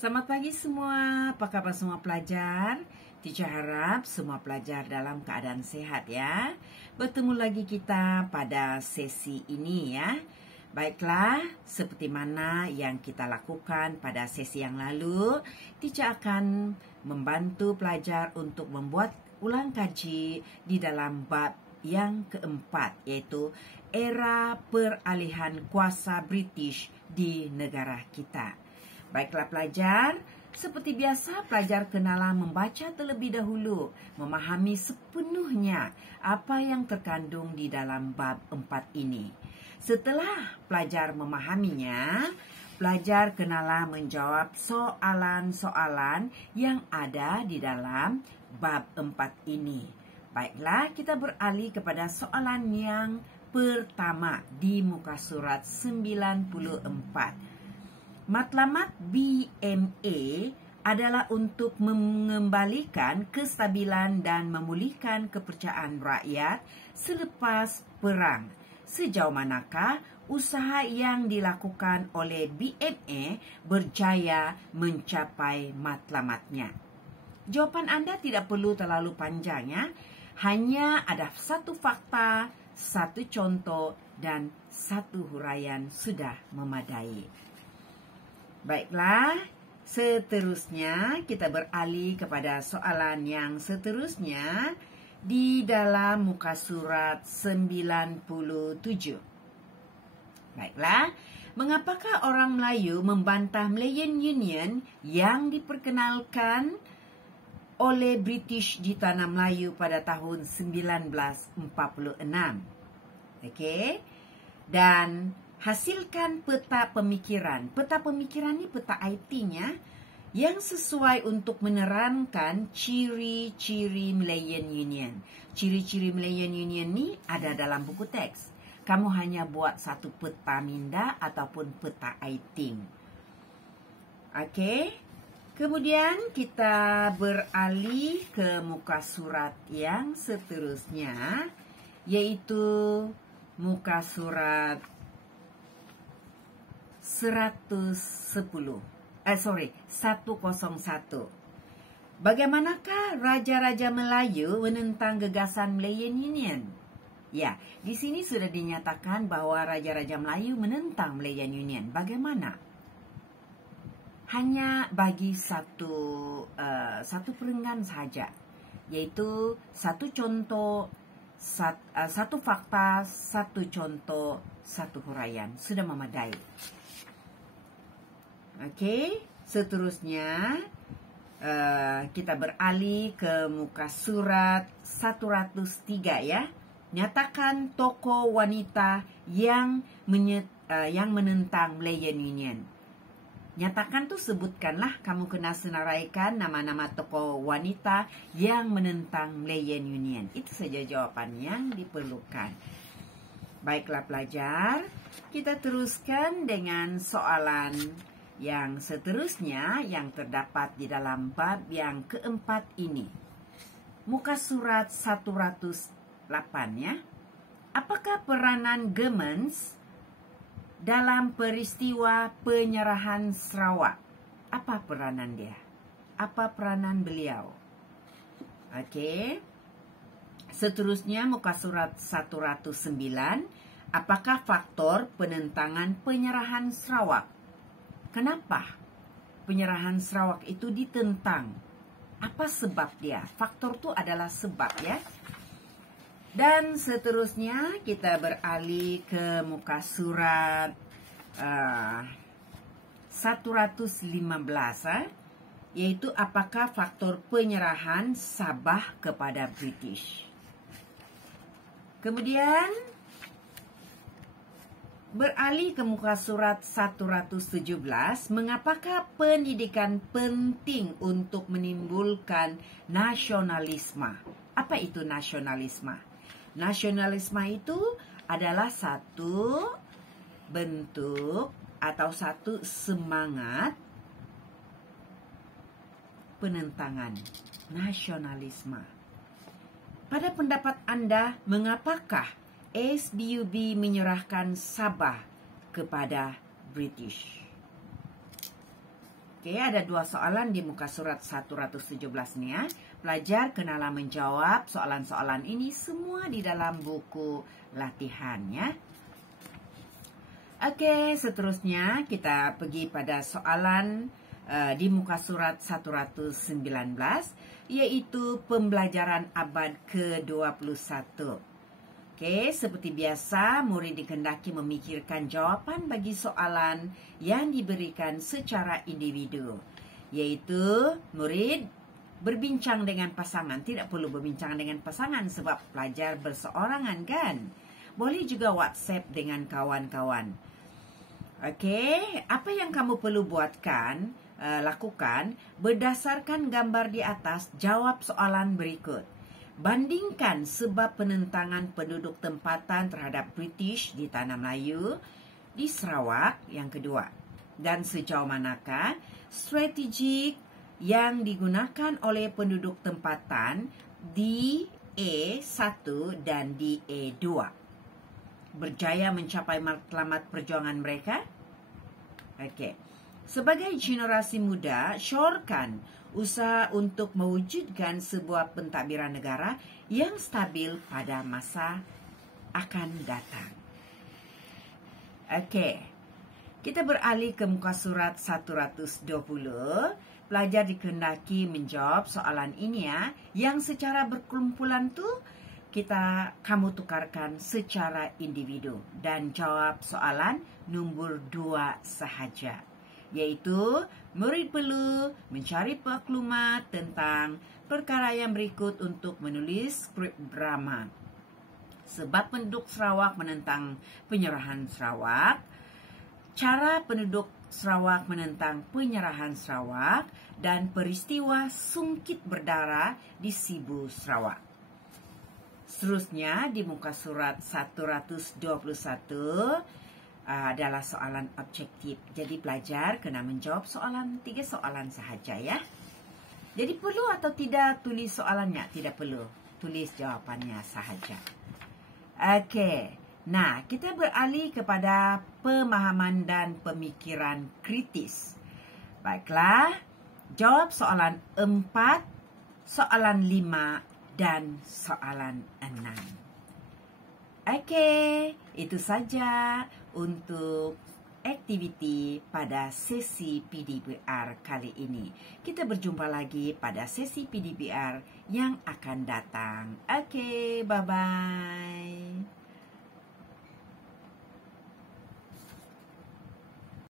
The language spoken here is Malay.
Selamat pagi semua, apa kabar semua pelajar? Teacher harap semua pelajar dalam keadaan sehat ya. Bertemu lagi kita pada sesi ini ya. Baiklah, seperti mana yang kita lakukan pada sesi yang lalu, teacher akan membantu pelajar untuk membuat ulang kaji di dalam bab yang keempat, yaitu era peralihan kuasa British di negara kita. Baiklah pelajar, seperti biasa pelajar kenalah membaca terlebih dahulu, memahami sepenuhnya apa yang terkandung di dalam bab 4 ini. Setelah pelajar memahaminya, pelajar kenalah menjawab soalan-soalan yang ada di dalam bab 4 ini. Baiklah, kita beralih kepada soalan yang pertama di muka surat 94. Matlamat BMA adalah untuk mengembalikan kestabilan dan memulihkan kepercayaan rakyat selepas perang. Sejauh manakah usaha yang dilakukan oleh BMA berjaya mencapai matlamatnya? Jawapan anda tidak perlu terlalu panjang ya. Hanya ada satu fakta, satu contoh dan satu huraian sudah memadai. Baiklah, seterusnya kita beralih kepada soalan yang seterusnya di dalam muka surat 97. Baiklah, mengapakah orang Melayu membantah Malayan Union yang diperkenalkan oleh British di Tanah Melayu pada tahun 1946? Okey. Dan hasilkan peta pemikiran. Peta pemikiran ni peta IT-nya yang sesuai untuk menerangkan ciri-ciri Malayan Union. Ciri-ciri Malayan Union ni ada dalam buku teks. Kamu hanya buat satu peta minda ataupun peta IT. Okey. Kemudian kita beralih ke muka surat yang seterusnya, iaitu muka surat 101. Bagaimanakah raja-raja Melayu menentang gagasan Malayan Union? Ya, di sini sudah dinyatakan bahawa raja-raja Melayu menentang Malayan Union. Bagaimana? Hanya bagi satu perenggan saja, yaitu satu contoh, satu fakta, satu contoh, satu huraian. Sudah memadai. Okey, seterusnya kita beralih ke muka surat 103 ya. Nyatakan tokoh wanita yang menentang Malayan Union. Nyatakan tu sebutkanlah, kamu kena senaraikan nama-nama tokoh wanita yang menentang Malayan Union. Itu saja jawapan yang diperlukan. Baiklah pelajar, kita teruskan dengan soalan yang seterusnya yang terdapat di dalam bab yang keempat ini. Muka surat 108 ya. Apakah peranan Gemens dalam peristiwa penyerahan Sarawak? Apa peranan dia? Apa peranan beliau? Okey. Seterusnya muka surat 109. Apakah faktor penentangan penyerahan Sarawak? Kenapa penyerahan Sarawak itu ditentang? Apa sebab dia? Faktor itu adalah sebab ya. Dan seterusnya kita beralih ke muka surat 115, yaitu apakah faktor penyerahan Sabah kepada British. Kemudian beralih ke muka surat 117, mengapakah pendidikan penting untuk menimbulkan nasionalisme? Apa itu nasionalisme? Nasionalisme itu adalah satu bentuk atau satu semangat penentangan nasionalisme. Pada pendapat anda, mengapakah SBUB menyerahkan Sabah kepada British? Okey, ada dua soalan di muka surat 117 ni ya. Pelajar kenalah menjawab soalan-soalan ini semua di dalam buku latihan ya. Okey, seterusnya kita pergi pada soalan di muka surat 119, iaitu pembelajaran abad ke-21. Okey, seperti biasa, murid dikehendaki memikirkan jawapan bagi soalan yang diberikan secara individu. Iaitu, murid berbincang dengan pasangan. Tidak perlu berbincang dengan pasangan sebab pelajar berseorangan kan? Boleh juga WhatsApp dengan kawan-kawan. Okey, apa yang kamu perlu lakukan berdasarkan gambar di atas, jawab soalan berikut. Bandingkan sebab penentangan penduduk tempatan terhadap British di Tanah Melayu di Sarawak yang kedua. Dan sejauh manakah strategi yang digunakan oleh penduduk tempatan di A1 dan di A2 berjaya mencapai matlamat perjuangan mereka? Okey. Sebagai generasi muda, syorkan usaha untuk mewujudkan sebuah pentadbiran negara yang stabil pada masa akan datang. Okey. Kita beralih ke muka surat 120. Pelajar dikehendaki menjawab soalan ini ya, yang secara berkumpulan tu kamu tukarkan secara individu dan jawab soalan nombor 2 sahaja. Iaitu, murid perlu mencari maklumat tentang perkara yang berikut untuk menulis skrip drama. Sebab penduduk Sarawak menentang penyerahan Sarawak, cara penduduk Sarawak menentang penyerahan Sarawak, dan peristiwa sungkit berdarah di Sibu Sarawak. Seterusnya, di muka surat 121, adalah soalan objektif. Jadi pelajar kena menjawab 3 soalan sahaja ya. Jadi perlu atau tidak tulis soalannya? Tidak perlu. Tulis jawapannya sahaja. Okey. Nah, kita beralih kepada pemahaman dan pemikiran kritis. Baiklah. Jawab soalan 4, soalan 5 dan soalan 6. Okey, itu saja untuk aktiviti pada sesi PDBR kali ini. Kita berjumpa lagi pada sesi PDBR yang akan datang. Okey, bye-bye.